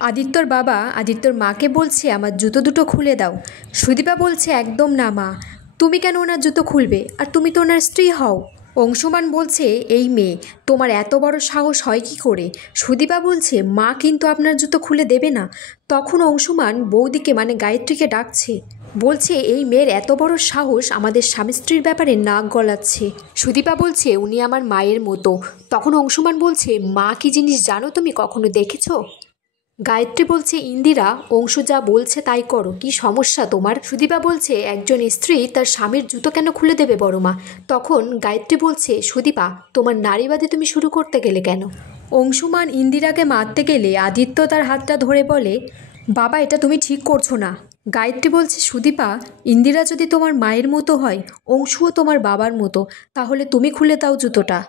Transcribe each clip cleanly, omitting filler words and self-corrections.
আদিত্যর বাবা আদিত্যর মাকে বলছে আমার জুতো দুটো খুলে দাও। সুদীপা বলছে একদম না মা, তুমি কেন ওনার জুতো খুলবে, আর তুমি তো ওনার স্ত্রী হও। অংশুমান বলছে এই মেয়ে, তোমার এত বড় সাহস হয় কি করে। সুদীপা বলছে মা কিন্তু আপনার জুতো খুলে দেবে না। তখন অংশুমান বৌদিকে মানে গায়ত্রীকে ডাকছে, বলছে এই মেয়ের এত বড় সাহস আমাদের স্বামী স্ত্রীর ব্যাপারে নাক গলাচ্ছে। সুদীপা বলছে উনি আমার মায়ের মতো। তখন অংশুমান বলছে মা কি জিনিস জানো তুমি, কখনো দেখেছো? গায়ত্রী বলছে ইন্দিরা, অংশু যা বলছে তাই করো, কি সমস্যা তোমার? সুদীপা বলছে একজন স্ত্রী তার স্বামীর জুতো কেন খুলে দেবে বড় মা? তখন গায়ত্রী বলছে সুদীপা, তোমার নারীবাদী তুমি শুরু করতে গেলে কেন? অংশুমান ইন্দিরাকে মারতে গেলে আদিত্য তার হাতটা ধরে বলে বাবা এটা তুমি ঠিক করছো না। গায়ত্রী বলছে সুদীপা, ইন্দিরা যদি তোমার মায়ের মতো হয়, অংশুও তোমার বাবার মতো, তাহলে তুমি খুলে দাও জুতোটা।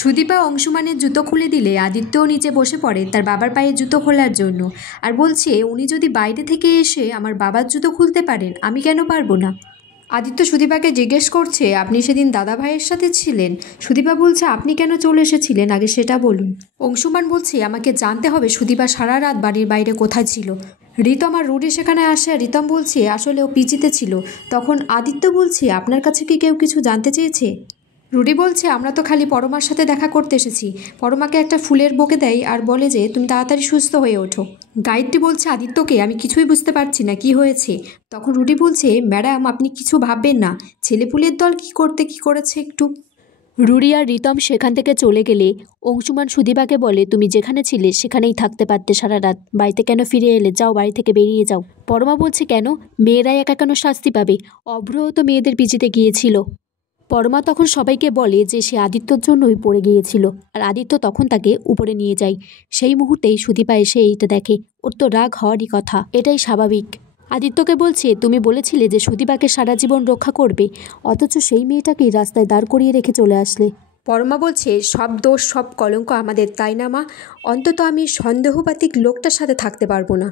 সুদীপা অংশুমানের জুতো খুলে দিলে আদিত্যও নিচে বসে পড়ে তার বাবার পায়ে জুতো খোলার জন্য, আর বলছে উনি যদি বাইরে থেকে এসে আমার বাবার জুতো খুলতে পারেন, আমি কেন পারবো না? আদিত্য সুদীপাকে জিজ্ঞেস করছে আপনি সেদিন দাদা ভাইয়ের সাথে ছিলেন। সুদীপা বলছে আপনি কেন চলে এসেছিলেন আগে সেটা বলুন। অংশুমান বলছে আমাকে জানতে হবে সুদীপা সারা রাত বাড়ির বাইরে কোথায় ছিল। রিতম আর রুডি সেখানে আসে, আর রিতম বলছে আসলে ও পিজিতে ছিল। তখন আদিত্য বলছে আপনার কাছে কি কেউ কিছু জানতে চেয়েছে? রুডি বলছে আমরা তো খালি পরমার সাথে দেখা করতে এসেছি। পরমাকে একটা ফুলের বুকে দেয় আর বলে যে তুমি তাড়াতাড়ি সুস্থ হয়ে ওঠো। গাইডটি বলছে আদিত্যকে আমি কিছুই বুঝতে পারছি না কি হয়েছে। তখন রুডি বলছে ম্যাডাম আপনি কিছু ভাববেন না, ছেলেপুলের দল কি করেছে একটু। রুডি আর রিতম সেখান থেকে চলে গেলে অংশুমান সুদীপাকে বলে তুমি যেখানে ছিলে সেখানেই থাকতে পারতে সারা রাত, বাড়িতে কেন ফিরে এলে? যাও, বাড়ি থেকে বেরিয়ে যাও। পরমা বলছে কেন, মেয়েরাই একা কেন শাস্তি পাবে? অভ্রও তো মেয়েদের পিজিতে গিয়েছিল। পরমা তখন সবাইকে বলে যে সে আদিত্যর জন্যই পড়ে গিয়েছিল, আর আদিত্য তখন তাকে উপরে নিয়ে যায়। সেই মুহূর্তেই সুদীপা এসে এইটা দেখে। ওর তো রাগ হওয়ারই কথা, এটাই স্বাভাবিক। আদিত্যকে বলছে তুমি বলেছিলে যে সুদীপাকে সারা জীবন রক্ষা করবে, অথচ সেই মেয়েটাকেই রাস্তায় দাঁড় করিয়ে রেখে চলে আসলে। পরমা বলছে সব দোষ সব কলঙ্ক আমাদের, তাই না মা? অন্তত আমি সন্দেহবাতিক লোকটার সাথে থাকতে পারবো না।